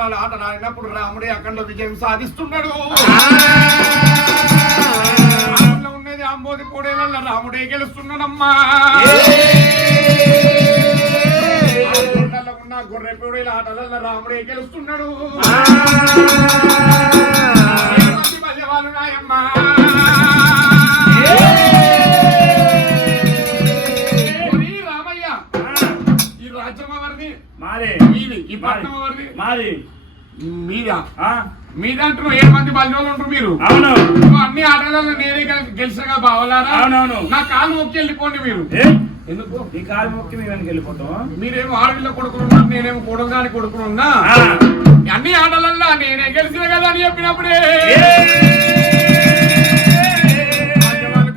బొంగురాలు ఆటలు ఆడినప్పుడు రాముడే అఖండ విజయం సాధిస్తున్నాడు. ఉన్నది అంబోది కోడేళ్ళ రాముడే గెలుస్తున్నాడమ్మా. ఉన్న గొర్రె కోడేల ఆటలల్ల రాముడే గెలుస్తున్నాడు. వాళ్ళు నాయమ్మా ఈ పట్టణం ఎవరిది? మీదా? మీద అంటున్నావు 7 మంది బలిజోళ్ళు ఉంటారు మీరు. అవును, అన్ని ఆటలలో నేనే గెలిచగా బావలారా. అవునవును, నా కాలు మొక్కి వెళ్ళిపోండి మీరు. ఎందుకు ఈ కాలు మొక్కి మేము వెళ్ళిపోతాం? మీరేమో ఆడపిల్ల కొడుకులు ఉన్నారు, నేనేమో కొడుకుని కొడుకులు ఉన్నా. అన్ని ఆటలల్లో నేనే గెలిచిన కదా అని చెప్పినప్పుడే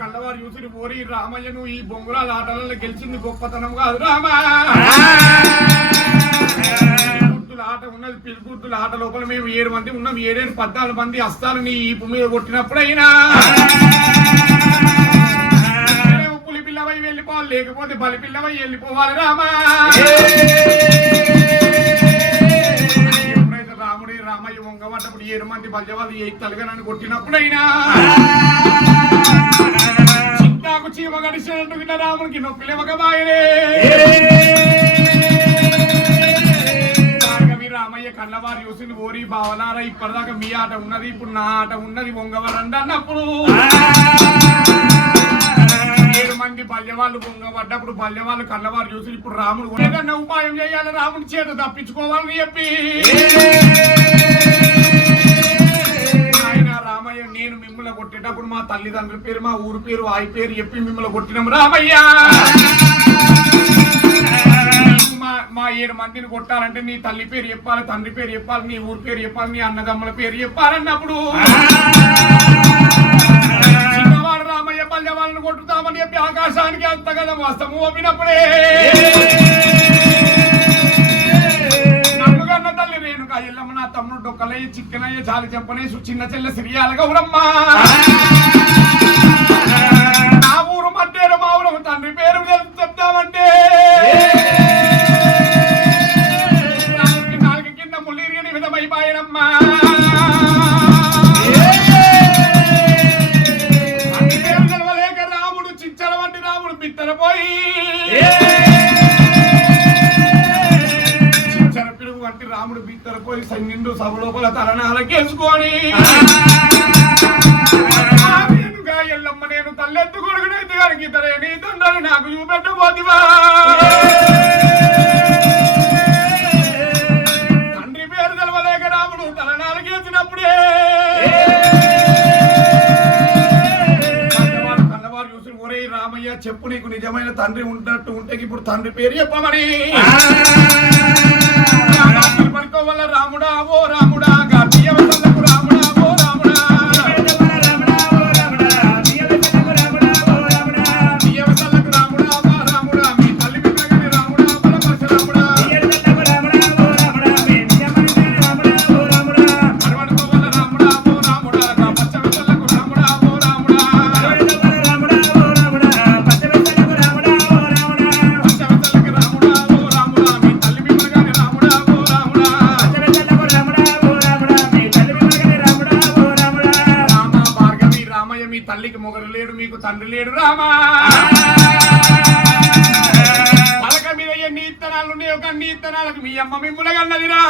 కళ్ళవారు చూసి పోరి రామయ్య నువ్వు ఈ బొంగురాల ఆటలలో గెలిచింది గొప్పతనం కాదు రామా. ఆట ఉన్నది పిలుగుర్తుల ఆట లోపల మేము 7 మంది ఉన్నాం. 7 14 మంది హస్తాలు నీ ఈపు మీద కొట్టినప్పుడైనా పులి పిల్లవై వెళ్ళిపోవాలి, లేకపోతే బలి పిల్లవై వెళ్ళిపోవాలి రామా. ఎప్పుడైతే రాముడి రామయ్య వంగబడ్డప్పుడు 7 మంది బల్జవాళ్ళు 8 తలగనని కొట్టినప్పుడైనా చింతాకు చీమ గడిచినట్టు గిట్ల రాముడికి నొప్పిలేవక బాయనే. రామయ్య కళ్ళవారు చూసింది ఓరి బావలారా ఇప్పటిదాకా మీ ఆట ఉన్నది, ఇప్పుడు నా ఆట ఉన్నది వంగవరండి అన్నప్పుడు 7 మంది బల్యవాళ్ళు వంగబడ్డప్పుడు బల్యవాళ్ళు కళ్ళవారు చూసి ఇప్పుడు రాముడు ఏదన్నా ఉపాయం చేయాలి, రాముడి చేత తప్పించుకోవాలని చెప్పి ఆయన రామయ్య నేను మిమ్మల్ని కొట్టేటప్పుడు మా తల్లిదండ్రుల పేరు మా ఊరు పేరు ఆయి పేరు చెప్పి మిమ్మల్ని కొట్టినాం రామయ్య. మా 7 మందిని కొట్టాలంటే నీ తల్లి పేరు చెప్పాలి, తండ్రి పేరు చెప్పాలి, నీ ఊరి పేరు చెప్పాలి, నీ అన్నదమ్ముల పేరు చెప్పాలన్నప్పుడు చిన్నవాడు రామయ్య పల్లె వాళ్ళని కొట్టుతామని చెప్పి ఆకాశానికి అంతగలం వస్తము ఓపినప్పుడే నన్ను కన్న తల్లి రేణుక ఎల్లమ్మ నా తమ్ముడు డొక్కలయ్య చిక్కనయ్య చాలి చెప్పనేసు చిన్న చెల్ల సిరియాల గౌరమ్మ నా ఊరు మధ్యలో మా ఊరు తండ్రి పేరు చెప్తామంటే రాముడు చిచ్చల వంటి రాముడు బిత్తరపోయి చిచ్చర పిడుగు వంటి రాముడు బిత్తరపోయి సంగిండు సభ లోపల తలనాలకేసుకొని ఎల్లమ్మ నేను తల్లెత్తు కొడుకునైతే కనుక ఇతరే నీ తండ్రి నాకు చూపెట్టబోదివా. చెప్పు నీకు నిజమైన తండ్రి ఉన్నట్టు ఉంటే ఇప్పుడు తండ్రి పేరు చెప్పమని పడుకోవల్ల రాముడా ఓ రాముడా రాముడా ఓ రాముడా రాముడా మీ తల్లి పిల్లగాని రాముడా బలపరచ రాముడా పడుకోవల్ల రాముడా ఓ రాముడా పచ్చలకు రాముడా ఓ రాముడా తల్లికి మొగరు లేడు మీకు తండ్రి లేడు రామా. పలక మీద ఎన్ని ఇత్తనాలు ఉన్నాయో అన్ని ఇత్తనాలకు మీ అమ్మ మిమ్ముల కన్నదిరా.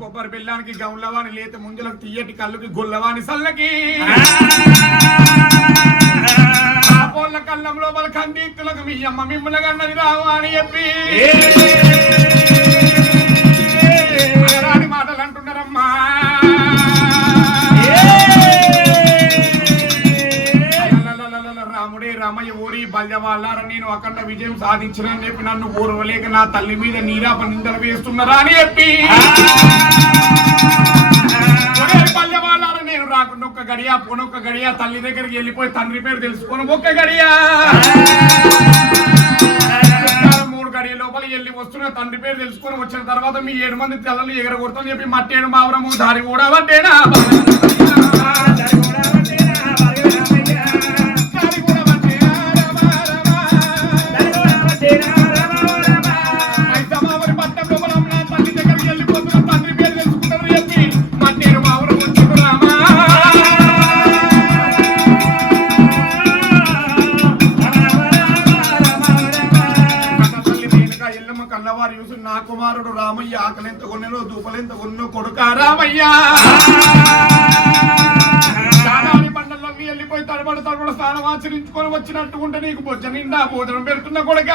కొబ్బరి బెల్లానికి గౌన్లవాని లేత ముంజలకు తీయటి కళ్ళుకి గొల్లవాని సల్లకి పోళ్ళ కళ్ళం లోపల కందిత్తులకు మీ అమ్మ మిమ్ముల కన్నది రావు అని చెప్పి మాటలు అంటున్నారమ్మా. రాముడే రామయ్య ఊరి బల్యవాళ్ళారా నేను అఖండ విజయం సాధించినని చెప్పి నన్ను ఊరవలేక నా తల్లి మీద నీరాప నిందలు వేస్తున్నారా అని చెప్పి బల్యవాళ్ళారా నేను రాకుండా ఒక్క గడియా పొనొక్క గడియా తల్లి దగ్గరికి వెళ్ళిపోయి తండ్రి పేరు తెలుసుకొని ఒక్క గడియా 3 గడియ లోపల వెళ్ళి వస్తున్న తండ్రి పేరు తెలుసుకొని వచ్చిన తర్వాత మీ 7 మంది తెల్లలు ఎగరగొడతాని చెప్పి మట్టేడు మావరము దారి కూడా పట్టేనా కన్నవారు చూసి నా కుమారుడు రామయ్య ఆకలింత కొన్నెనో దూపలెంత కొన్నో కొడుక రామయ్య చాలాని బండలన్నీ వెళ్ళిపోయి తడబడు స్నానం ఆచరించుకొని వచ్చినట్టుకుంటే నీకు బొజ్జ నిండా భోజనం పెడుతున్న కొడుక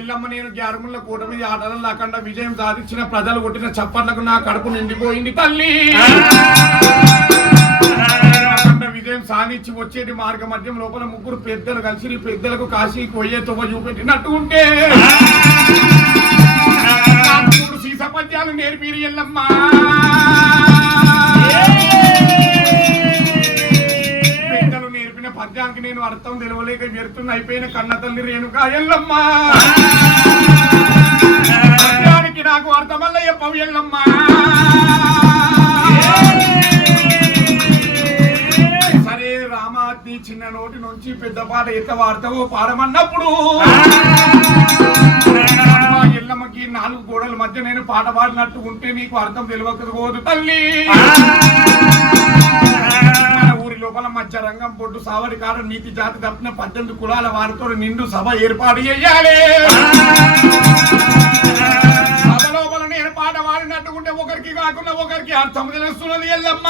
ఎల్లమ్మ నేను గ్యారముల కూటమి ఆటలలో అఖండ విజయం సాధించిన ప్రజలు కొట్టిన చప్పట్లకు నా కడుపు నిండిపోయింది తల్లి అఖండ విజయం సాధించి వచ్చేటి మార్గ మధ్యం లోపల ముగ్గురు పెద్దలు కలిసి పెద్దలకు కాశీకి పోయే తొవ్వ చూపెట్టినట్టు ఉంటే మూడు సీస పద్యాలు నేర్పిరి ఎల్లమ్మ పెద్దలు నేర్పిన పద్యానికి నేను అర్థం తెలవలేక వ్యర్థం అయిపోయిన కన్న తల్లి రేణుకా ఎల్లమ్మ పద్యానికి నాకు అర్థమల్ల చెప్పవు ఎల్లమ్మ సరే రామాతి చిన్న నోటి నుంచి పెద్ద పాట ఎట్లా వాడతావో పాడమన్నప్పుడు ఎల్లమ్మకి 4 గోడల మధ్య నేను పాట పాడినట్టు ఉంటే నీకు అర్థం తెలియకపోదు తల్లి మన ఊరి లోపల మధ్య రంగం పొట్టు సావడి కాడ నీతి జాతి తప్పిన 18 కులాల వారితో నిండు సభ ఏర్పాటు చేయాలి సభ లోపల నేను పాట పాడినట్టు ఉంటే ఒకరికి కాకుండా ఒకరికి అర్థం తెలుస్తున్నది ఎల్లమ్మ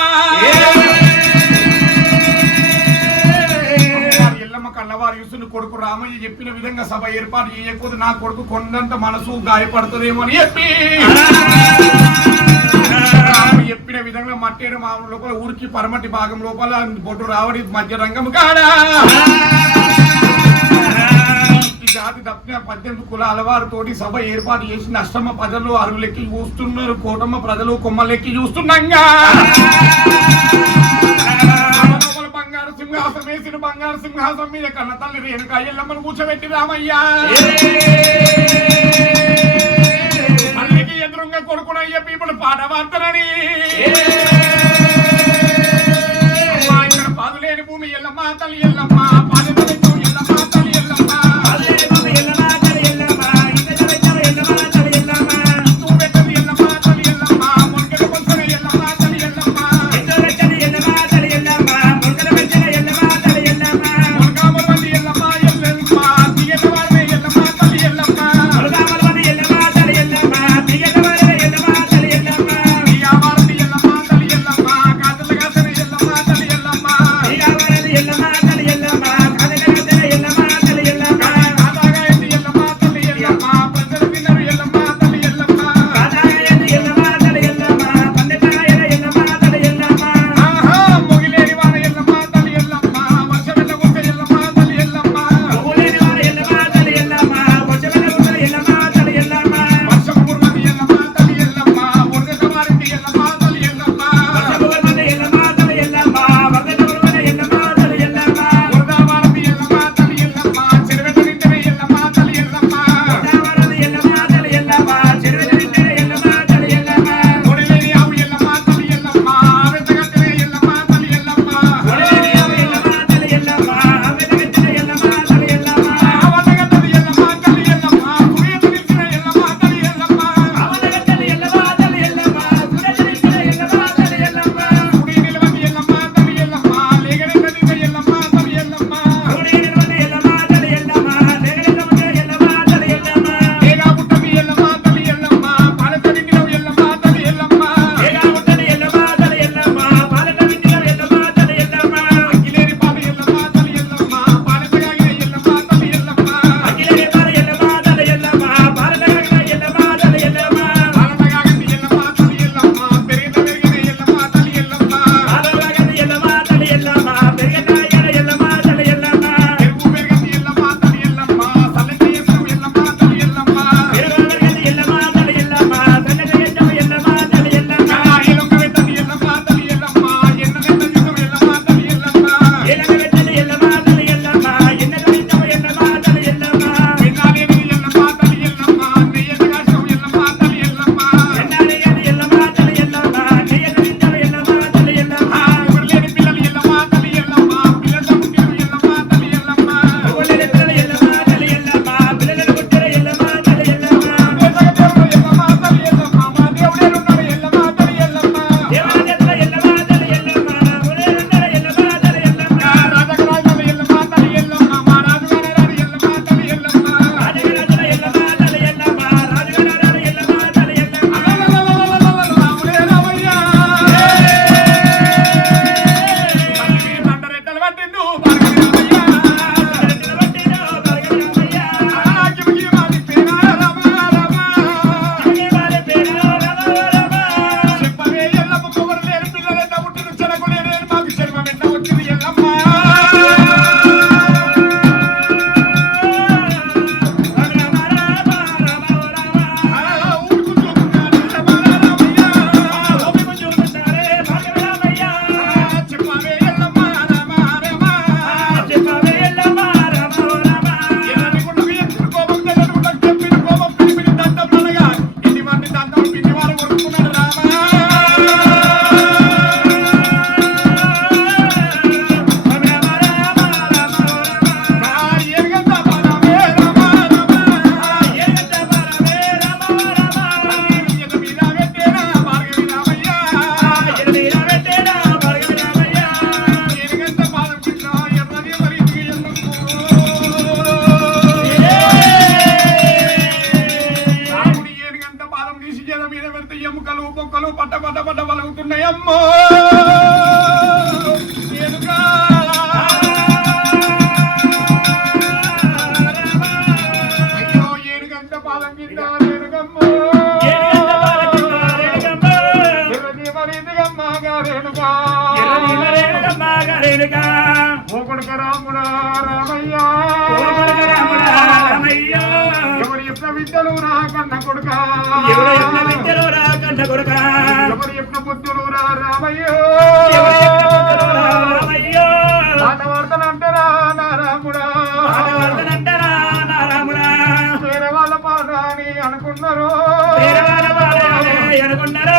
ఎల్లమ్మ కన్నవారు యూసుని కొడుకు రామయ్య చెప్పిన విధంగా సభ ఏర్పాటు చేయకపోతే నా కొడుకు కొండంత మనసు గాయపడుతుందేమో అని చెప్పి చెప్పిన విధంగా మట్టేడు మామూలు లోపల ఊరికి పరమటి భాగం లోపల బొట్టు రావడి మధ్య రంగం కాడా జాతి తప్పిన 18 కులాల వారితోటి సభ ఏర్పాటు చేసిన అష్టమ ప్రజలు అరువులెక్కి చూస్తున్నారు కోటమ్మ ప్రజలు కొమ్మలెక్కి చూస్తున్నాంగా బంగారు సింహాసం వేసిన బంగారు సింహాసం మీద కన్న తల్లి రేణుకా ఎల్లమ్మను కూర్చోబెట్టి రామయ్య తల్లికి ఎదురుగా కొడుకునయ్య ఇప్పుడు పాట వార్తనని ఇక్కడ పాదులేని భూమి ఎల్లమ్మ తల్లి ఎల్లమ్మ పాదెత్తు ఎల్లమ్మ తల్లి ఎల్లమ్మ రేణుకా ఓ కొడుక రాముడా రామయ్య రామయ్య ఎవరి యొక్క విద్యలు రా కన్న కొడుక ఎవరి యొక్క విద్యలు రా కన్న కొడుక ఎవరి యొక్క బుద్ధులు రా రామయ్య రామయ్య ఆటవార్తలంటారా నా రాముడా ఆటవార్తలంటారా నా రాముడా వేరే వాళ్ళ పాఠాన్ని అనుకున్నారు అనుకున్నారు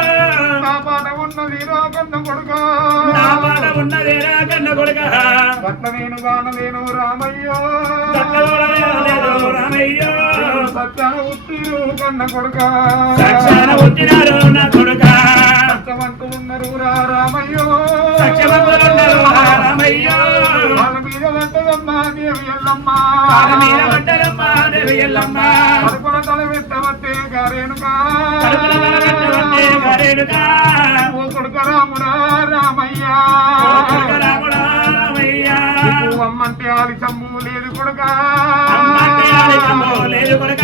నా పాట ఉన్నది రా కన్న కొడుక నా పాట ఉన్నది రా కన్న కొడుక గట్ల నేను గానలేను రామయ్య రామయ్య సత్యాన ఉట్టిరు కన్న కొడుక సాక్షాన పుట్టినారు నా కొడుక సత్యవంతులున్నారు రా రామయ్య సత్యవంతులున్నారు రామయ్య వాళ్ళ మీద పడ్డదమ్మా దేవి ఎల్లమ్మ వాళ్ళ మీద పడ్డదమ్మ దేవి ఎల్లమ్మ కడుపుల తల పెట్టవట్టే గారేనుకా కడుపుల తల పెట్టవట్టే గారేనుకా ఓ కొడుక రాముడా రామయ్య రాముడా రామయ్య అమ్మంటే ఆలిసమ్ము లేదు కొడుక అమ్మంటే ఆలిసమ్ము లేదు కొడుక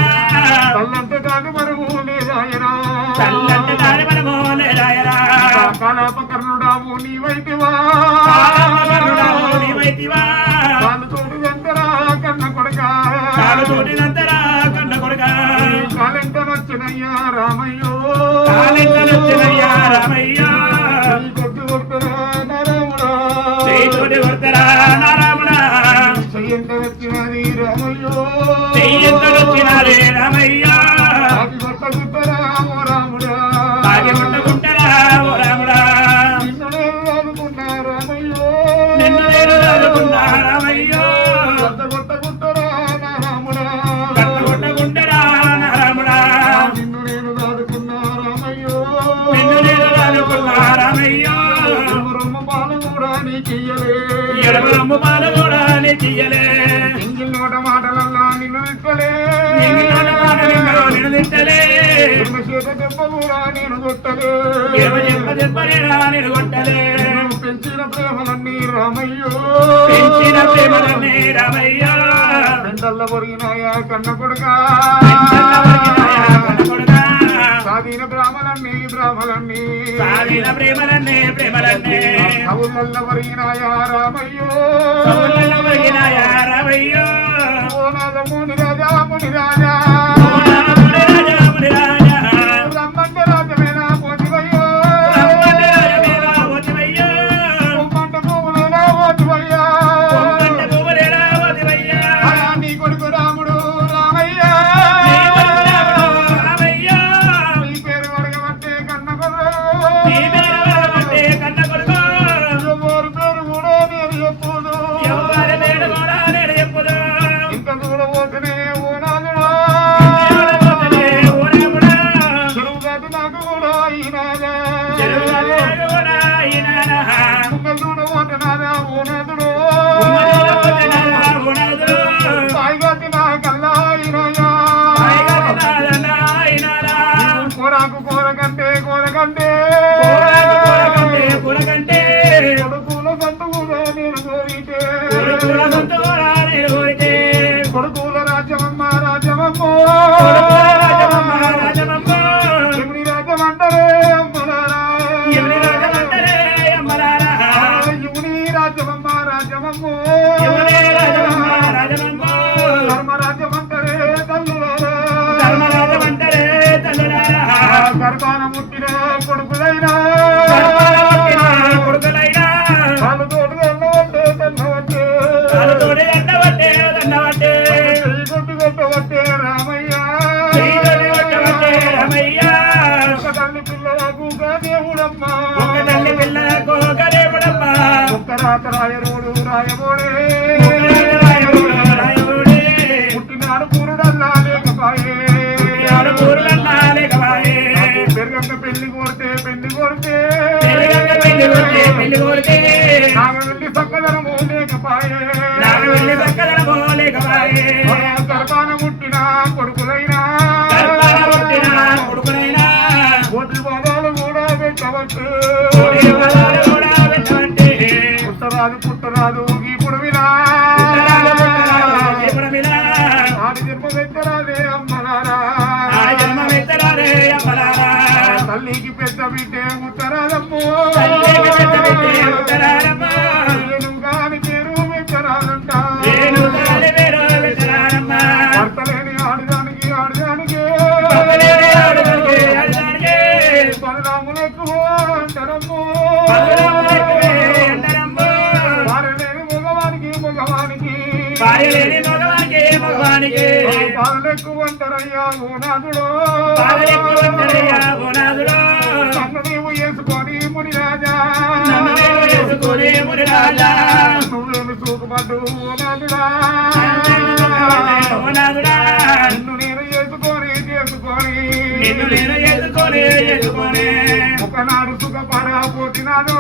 తల్లంటే కాదు మనము లేదాయరా తల్లంటే కాదు మనము లేదాయరా కాలాపకర్ణుడాము నీవైతివా కాలాపకర్ణుడాము నీవైతివా కాలు తోటి వెంటరా కన్న కొడుక కాలు తోటి వెంటరా కన్న కొడుక కాలెంటనొచ్చినయ్యా రామయ్యో కాలెంటనొచ్చినయ్యా రామయ్య కొట్టు కొడుతురా నారాముడా చేతుడి కొడుతురా నారాముడా చెయ్యంట వచ్చినది రామయ్యో చెయ్యంట వచ్చినది రామయ్య ఆగి కొట్టగుట్టరా ఓ రాముడా ఆగి కొట్టగుట్టరా ఓ రాముడా నిన్ను నేను అనుకున్నా రామయ్యో నిన్ను నేను అనుకున్నా రామయ్యో కొట్టగుట్టరా నారాముడా కొట్టగుట్టరా నారాముడా నిన్ను నేను అనుకున్నా రామయ్యో నిన్ను నేను అనుకున్నా రామయ్యో రొమ్మ పాలు కూడా నీకియ్యలే ఎడమరమ్మ పాలు కూడా నీకియ్యలే ఇంగిల్ నోట మాటలల్లా నిన్ను నిట్టలే నిన్ను నిట్టలే చేత దెబ్బ కూడా నేను కొట్టలే దెబ్బనేనా నేను కొట్టలే పెంచిన ప్రేమలన్నీ రామయ్యో పెంచిన ప్రేమలన్నీ రామయ్య పెంటల్ల పొరిగినాయా కన్న కొడుక సాధీన బ్రాహ్మలన్నీ సాధీన ప్రేమలన్నీ కవులల్ల పొరిగినాయా రామయ్యో రామయ్యో ఓ నాద ముని రాజా ముని రాజా రమ్మంటే రాజమేనా పోతివయ్యో మంట పువ్వులేనా పోతివయ్యా నీ కొడుకు రాముడు రామయ్య నీ పేరు అడగబట్టే కన్న కొడుకు ఎవరు పేరు కూడా నేను చెప్పుదు ఇంకా చూడబోతేనే ఓ నాదుడా చెరువు కాదు నాకు కూడా అయినాదా ముక్కలు చూడబోతున్నారా ఓ నాదుడు సాయిగాతి నా కల్లా అయినాయా కూరకు కూరకంటే కొడుకుల సంతు కూడా నేను కోరితే కొడుకుల రాజ్యమమ్మ ఎవరి రాజ్యమంటారే అమ్మలారా ఎవరి రాజ్యమమ్మ ధర్మరాజ్యమంటారే తల్లులారా గర్భాన ముట్టిన కొడుకులైనా వాళ్ళు తోడు దండవట్టే కొట్టు కొట్టవట్టే రామయ్య ఒక తల్లి పిల్లలకు దేవుడమ్మ ఒక్క రాత రాయరోడు రాయబోడే పుట్టినాడు పూరుడల్లా లేకపాయే పెరుగంట పెళ్లి కోరితే నాగవెల్లి చక్కదనము లేకపాయే గర్భాన పుట్టిన కొడుకులైనా కోటి బాధాలు కూడా పెట్టవచ్చు పుట్టరాదు ఇప్పుడు వినా ఆడి జన్మ పెట్టరాదే అమ్మలారా తల్లికి పెద్ద బిడ్డే ఉత్తరాదమ్మో భార్య లేని మగవానికి మగవానికి బాధలెక్కువ అంటారయ్యా ఓనాథుడు బాధలెక్కువంటరయ్యా ఓనాథుడు నన్ను నీవు వేసుకొని మునిరాజా నన్ను నీవు వేసుకొని మునిరాజా నువ్వేమి చూకుపడ్డు ఓనాథుడా ఓనాథుడా నిన్ను నేను చేసుకొని నిన్ను నేను ఎదుకొని ఒకనాడు సుఖపడపోతున్నాను